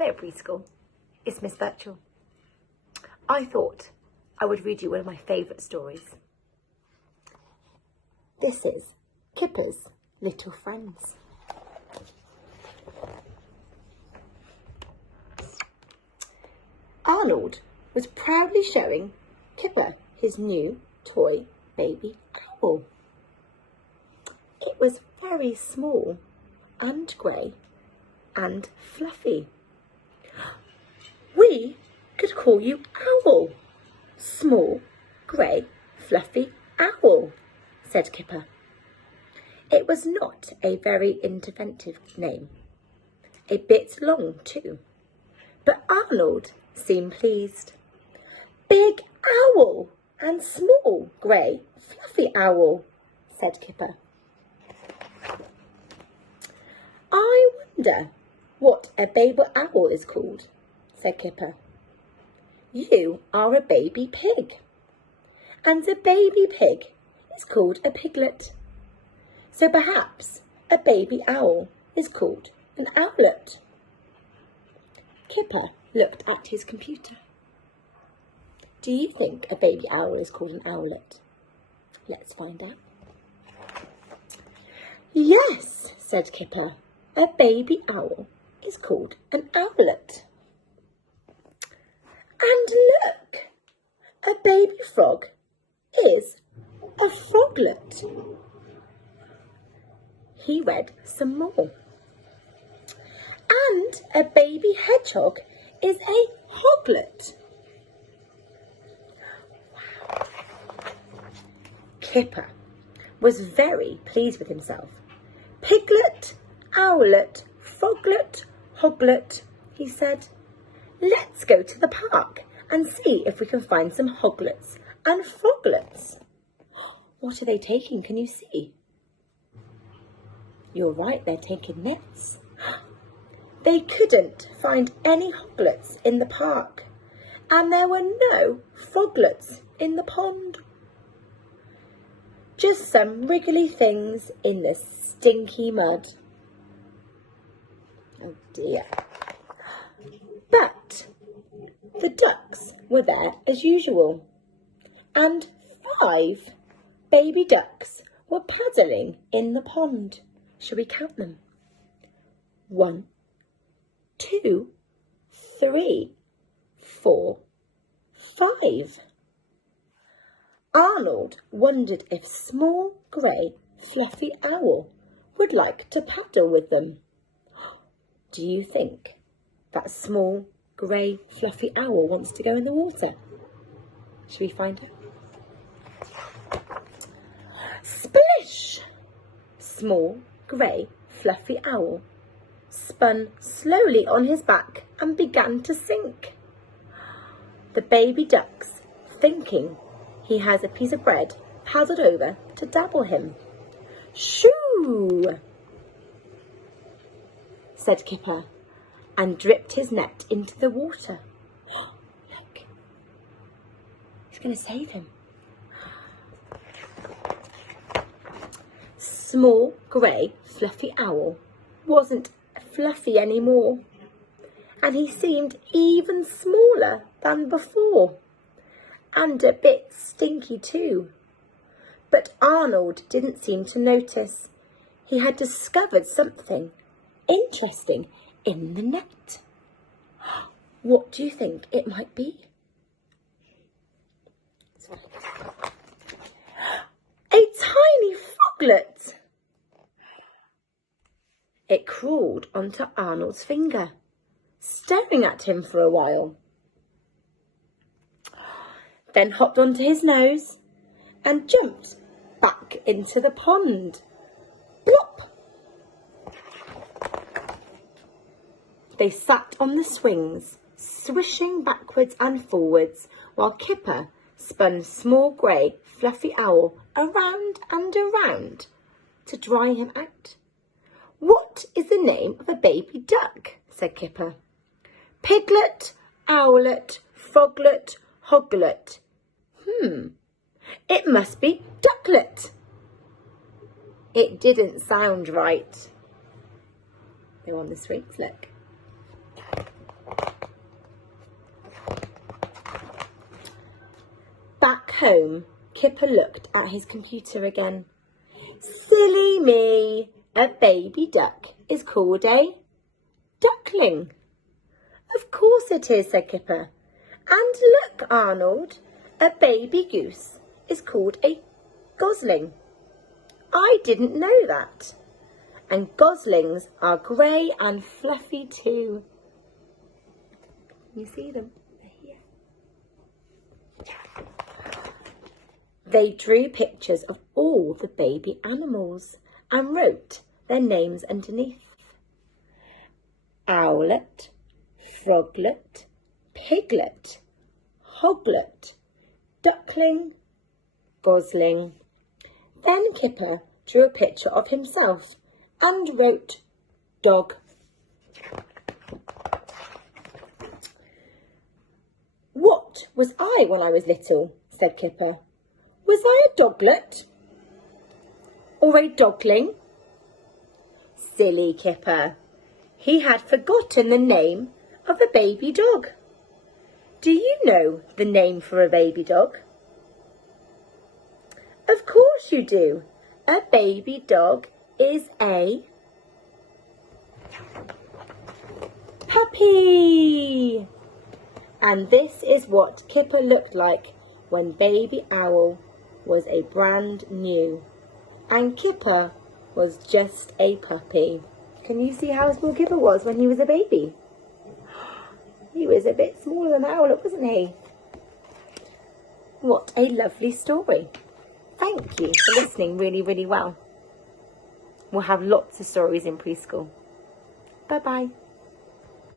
Hello preschool, it's Miss Burchill. I thought I would read you one of my favourite stories. This is Kipper's Little Friends. Arnold was proudly showing Kipper his new toy baby owl. It was very small and grey and fluffy. We could call you Owl, small, grey, fluffy owl, said Kipper. It was not a very inventive name, a bit long too, but Arnold seemed pleased. Big owl and small, grey, fluffy owl, said Kipper. I wonder what a baby owl is called, said Kipper. You are a baby pig, and a baby pig is called a piglet. So perhaps a baby owl is called an owlet. Kipper looked at his computer. Do you think a baby owl is called an owlet? Let's find out. Yes, said Kipper, a baby owl is called an owlet. And look, a baby frog is a froglet. He read some more. And a baby hedgehog is a hoglet. Wow. Kipper was very pleased with himself. Piglet, owlet, froglet, hoglet, he said. Let's go to the park and see if we can find some hoglets and froglets. What are they taking? Can you see? You're right, they're taking nets. They couldn't find any hoglets in the park, and there were no froglets in the pond. Just some wriggly things in the stinky mud. Oh dear. But the ducks were there as usual, and 5 baby ducks were paddling in the pond. Shall we count them? 1, 2, 3, 4, 5. Arnold wondered if small, grey, fluffy owl would like to paddle with them. Do you think that small, grey, fluffy owl wants to go in the water? Shall we find out? Splish! Small, grey, fluffy owl spun slowly on his back and began to sink. The baby ducks, thinking he has a piece of bread, paddled over to dabble him. Shoo! Said Kipper, and dripped his net into the water. Look, he's going to save him. Small, grey, fluffy owl wasn't fluffy anymore, and he seemed even smaller than before, and a bit stinky too. But Arnold didn't seem to notice. He had discovered something interesting in the net. What do you think it might be? A tiny froglet. It crawled onto Arnold's finger, staring at him for a while. Then hopped onto his nose and jumped back into the pond. Plop! They sat on the swings, swishing backwards and forwards, while Kipper spun small, grey, fluffy owl around and around to dry him out. What is the name of a baby duck? Said Kipper. Piglet, owlet, froglet, hoglet. It must be ducklet. It didn't sound right. They're on the swings, look. home, Kipper looked at his computer again. Silly me! A baby duck is called a duckling. Of course it is, said Kipper. And look, Arnold, a baby goose is called a gosling. I didn't know that. And goslings are grey and fluffy too. You see them? They're here. They drew pictures of all the baby animals and wrote their names underneath. Owlet, froglet, piglet, hoglet, duckling, gosling. Then Kipper drew a picture of himself and wrote dog. What was I when I was little? Said Kipper. Was I a doglet? Or a dogling? Silly Kipper. He had forgotten the name of a baby dog. Do you know the name for a baby dog? Of course you do. A baby dog is a puppy. And this is what Kipper looked like when Baby Owl was a brand new. And Kipper was just a puppy. Can you see how small Kipper was when he was a baby? He was a bit smaller than Owlet, wasn't he? What a lovely story. Thank you for listening really, really well. We'll have lots of stories in preschool. Bye-bye.